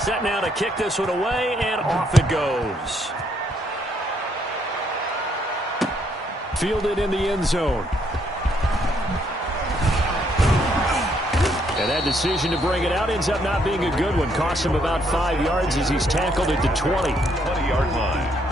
Set now to kick this one away, and off it goes. Fielded in the end zone. And that decision to bring it out ends up not being a good one. Costs him about 5 yards as he's tackled at the 20. 20-yard line.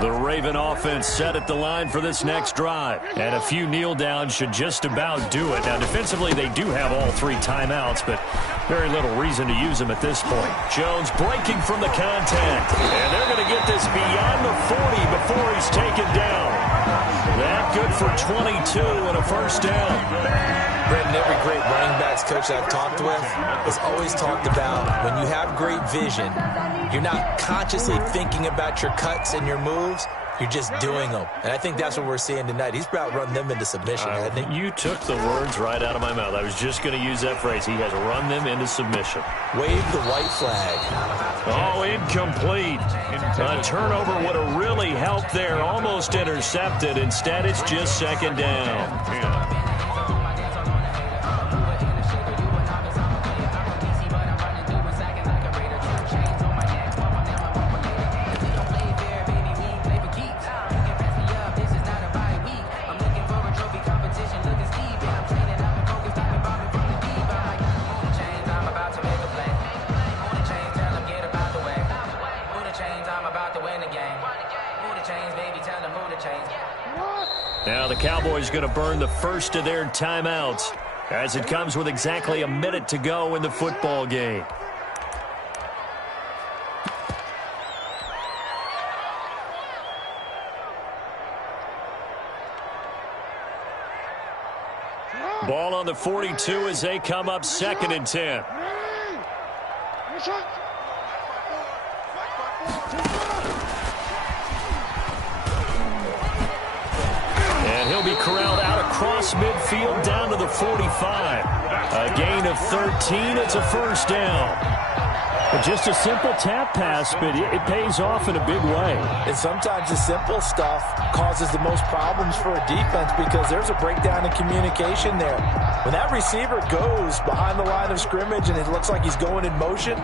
The Raven offense set at the line for this next drive. And a few kneel downs should just about do it. Now, defensively, they do have all 3 timeouts, but very little reason to use them at this point. Jones breaking from the contact. And they're going to get this beyond the 40 before he's taken down. That good for 22 and a 1st down. Brandon, every great running backs coach I've talked with has always talked about when you have great vision, you're not consciously thinking about your cuts and your moves. You're just doing them. And I think that's what we're seeing tonight. He's about run them into submission, hasn't he? You took the words right out of my mouth. I was just going to use that phrase. He has run them into submission. Wave the white flag. Oh, incomplete. A turnover would have really helped there. Almost intercepted. Instead, it's just 2nd down. Now the Cowboys going to burn the first of their timeouts as it comes with exactly a minute to go in the football game. Ball on the 42 as they come up 2nd and 10. And he'll be corralled out across midfield down to the 45. A gain of 13. It's a first down. Just a simple tap pass, but it pays off in a big way. And sometimes the simple stuff causes the most problems for a defense because there's a breakdown in communication there. When that receiver goes behind the line of scrimmage and it looks like he's going in motion,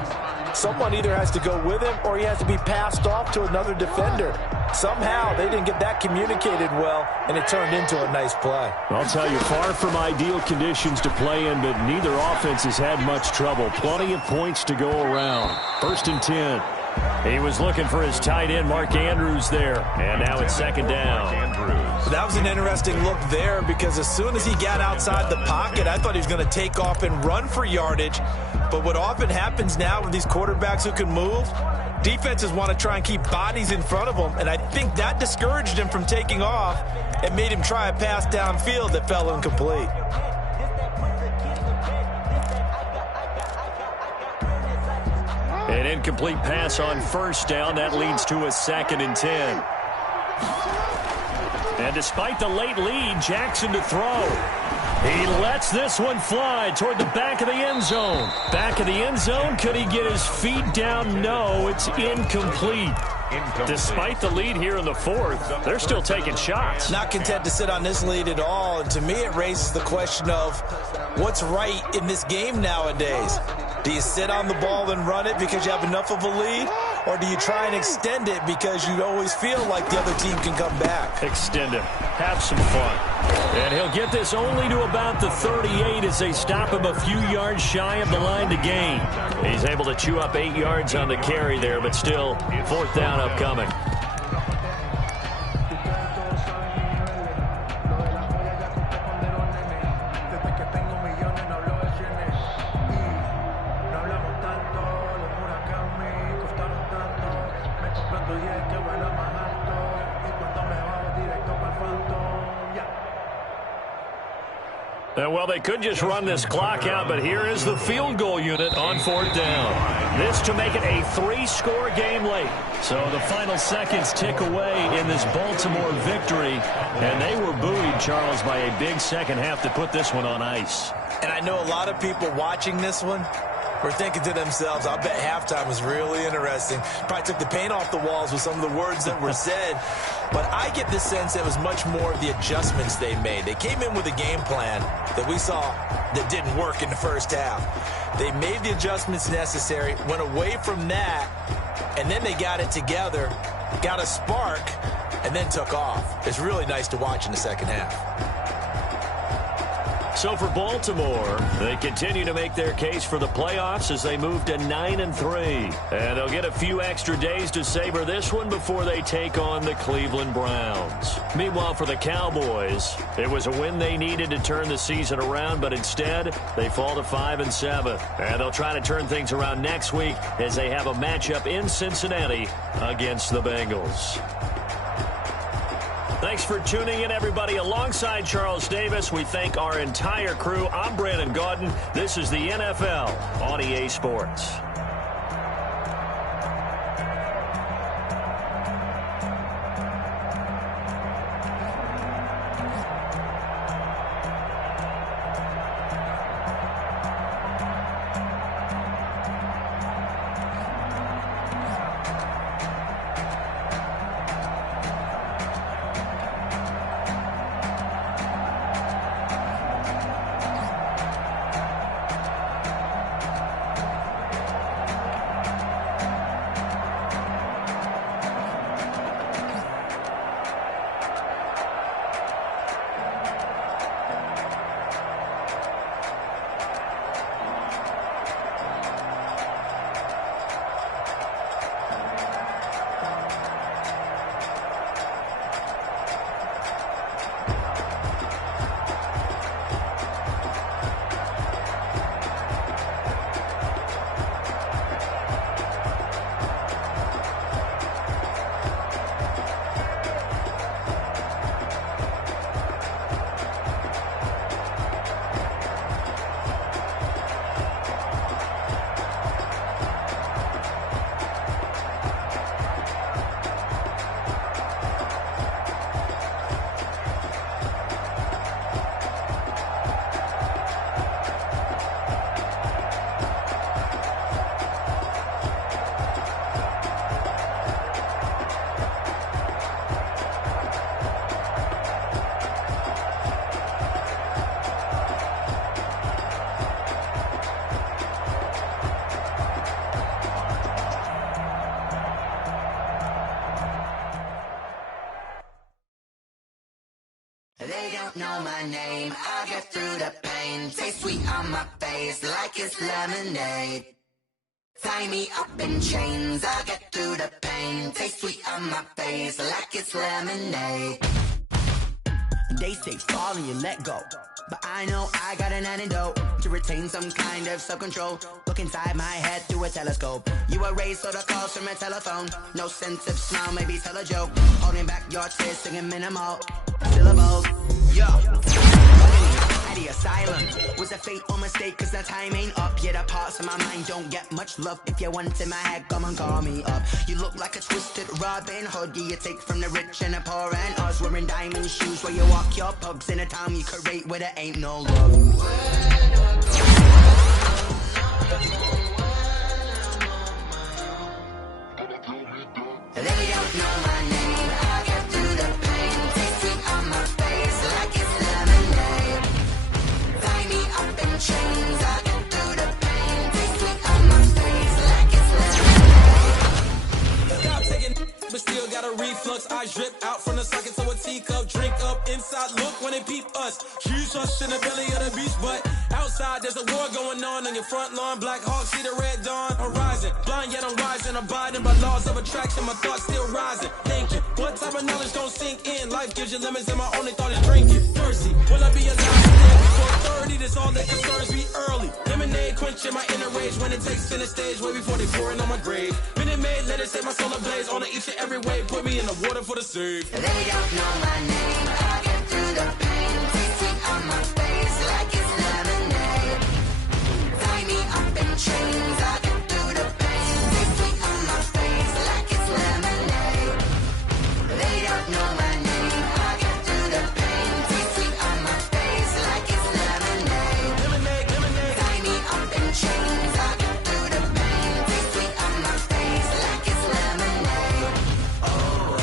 someone either has to go with him or he has to be passed off to another defender. Somehow they didn't get that communicated well, and it turned into a nice play. I'll tell you, far from ideal conditions to play in, but neither offense has had much trouble. Plenty of points to go around. 1st and 10. He was looking for his tight end, Mark Andrews, there. And now it's 2nd down. That was an interesting look there because as soon as he got outside the pocket, I thought he was going to take off and run for yardage. But what often happens now with these quarterbacks who can move, defenses want to try and keep bodies in front of them, and I think that discouraged him from taking off and made him try a pass downfield that fell incomplete. An incomplete pass on 1st down. That leads to a 2nd and 10. And despite the late lead, Jackson to throw. He lets this one fly toward the back of the end zone. Back of the end zone. Could he get his feet down? No, it's incomplete. Despite the lead here in the 4th, they're still taking shots. Not content to sit on this lead at all. And to me, it raises the question of what's right in this game nowadays. Do you sit on the ball and run it because you have enough of a lead? Or do you try and extend it because you always feel like the other team can come back? Extend it. Have some fun. And he'll get this only to about the 38 as they stop him a few yards shy of the line to gain. He's able to chew up 8 yards on the carry there, but still 4th down upcoming. Well, they could just run this clock out, but here is the field goal unit on 4th down. This to make it a 3-score game late. So the final seconds tick away in this Baltimore victory, and they were buoyed, Charles, by a big second half to put this one on ice. And I know a lot of people watching this one were thinking to themselves, I bet halftime was really interesting. Probably took the paint off the walls with some of the words that were said. But I get the sense it was much more of the adjustments they made. They came in with a game plan that we saw that didn't work in the first half. They made the adjustments necessary, went away from that, and then they got it together, got a spark, and then took off. It's really nice to watch in the second half. So for Baltimore, they continue to make their case for the playoffs as they move to 9-3. And they'll get a few extra days to savor this one before they take on the Cleveland Browns. Meanwhile, for the Cowboys, it was a win they needed to turn the season around, but instead, they fall to 5-7. And they'll try to turn things around next week as they have a matchup in Cincinnati against the Bengals. Thanks for tuning in, everybody. Alongside Charles Davis, we thank our entire crew. I'm Brandon Gaudin. This is the NFL on EA Sports. They don't know my name, I get through the pain. Taste sweet on my face like it's lemonade. Tie me up in chains, I get through the pain. Taste sweet on my face like it's lemonade. They say fall and you let go, but I know I got an antidote to retain some kind of self-control. Look inside my head through a telescope. You erase all the calls from a telephone. No sense of smile, maybe tell a joke. Holding back your tears, singing minimal syllables. Yo, at the asylum. Was a fate or mistake, cause the time ain't up. Yet the parts of my mind don't get much love. If you want in my head, come and call me up. You look like a twisted Robin Hood. You take from the rich and the poor and us. Wearing diamond shoes where you walk your pugs in a town you create where there ain't no love. They don't know my name, I get through the pain. Taste sweet on my face like it's lemonade. Tie me up in chains, I get through the pain. Taste sweet on my face like it's lemonade. Stop taking, but still got a reflux. I drip out from the socket to a teacup. Drink up inside, look when they peep us. Huge us in the belly of the beach, but outside there's a war going on your front lawn. Black Hawk, see the red dawn horizon. Blind yet I'm rising, abiding by laws of attraction. My thoughts still rising. Thinking, what type of knowledge gon' sink in? Life gives you lemons and my only thought is drinking. Thirsty, will I be alive again before 30? This all that concerns me early. Lemonade quenching my inner rage when it takes center stage. Way before they pour it on my grave. Minute Maid, let it set my soul ablaze. On each and every way, put me in the water for the save. They don't know my name, I get through the pain. Taste sweet on my face like it's lemonade. Tie me up in chains, I get through the pain. Taste sweet on my face like it's lemonade. They don't know my name, I get through the pain. Taste sweet on my face like it's lemonade. Tie me up in chains, I get through the pain. Taste sweet on my face like it's lemonade. Oh.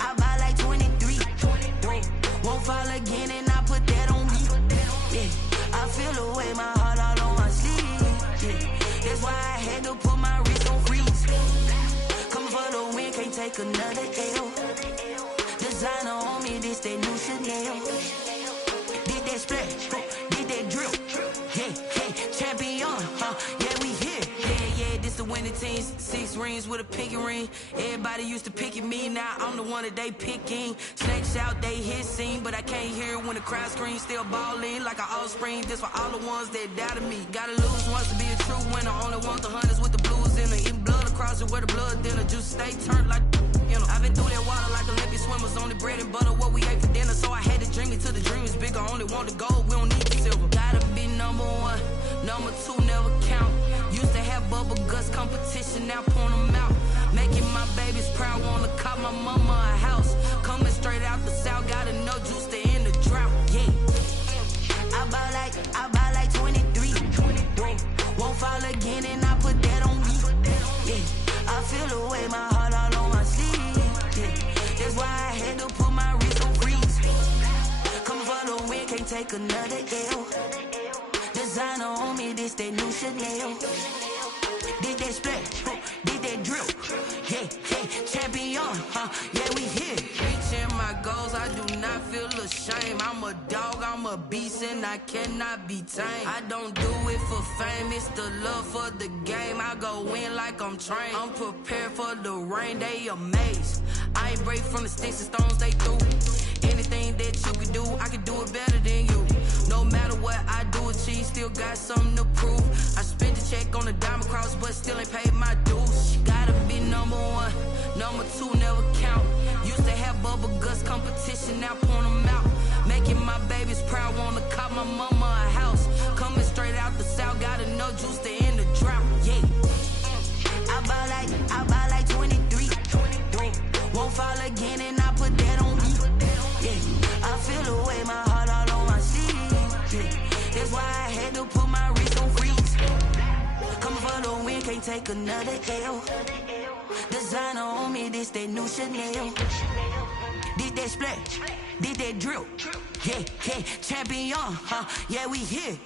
I buy like 23. Won't fall again and I put that on me. Yeah, I feel the way, my heart all on my sleeve. Yeah, that's why I had to put my wrist on freeze. Coming for the win, can't take another L. Designer on me, this that new Chanel. Did that splash, did that drill. Yeah, champion, yeah, we here. Yeah, this the winning teams. 6 rings with a pinky ring. Everybody used to pick at me, now I'm the one that they picking. Snakes out, they hit scene, but I can't hear it when the crowd screams. Still balling like an offspring. This for all the ones that doubted me. Gotta lose once to be a true winner. Only want the hunters with the blues in it. Eating blood across it where the blood dinner. Juice stay turned like, you know. I've been through that water like Olympic swimmers. Only bread and butter, what we ate for dinner. So I had to dream it till the dream is bigger. Only want the gold, we don't need the silver. Gotta be number 1, number 2 never count. Used to have bubble guts competition, now point them out. Making my babies proud, wanna cop my mama a house. Coming straight out the south, gotta know juice to end the drought. Yeah, I buy like 23. Won't fall again and I put that on me. Yeah, I feel the way, my heart all on my sleeve. Yeah, that's why I had to put my wrist on freeze. Coming for the win, can't take another L. Designer on me, this that new Chanel. Did that splash, did that drill. Yeah, champion, yeah, we here. Reaching my goals, I do not feel ashamed. I'm a dog, I'm a beast, and I cannot be tamed. I don't do it for fame, it's the love for the game. I go in like I'm trained. I'm prepared for the rain, they amazed. I ain't break from the sticks and stones they threw. Anything that you can do, I can do it better than you. No matter what I do, achieve, still got something to prove. I spent the check on the diamond cross, but still ain't paid my dues. Gotta be number 1, number 2 never count. Used to have bubble guts and now point them out. Making my babies proud, wanna cop my mama a house. Coming straight out the south, got enough juice to end the drought. Yeah. I buy like 23. Won't fall again and I put that on me. Yeah. I feel the way, my heart all on my sleeve. Yeah. That's why I had to put my wrist on freeze. Coming for the win, can't take another L. Designer on me, this that new Chanel. This that splash, this that drill. Yeah, champion, huh? Yeah, we here.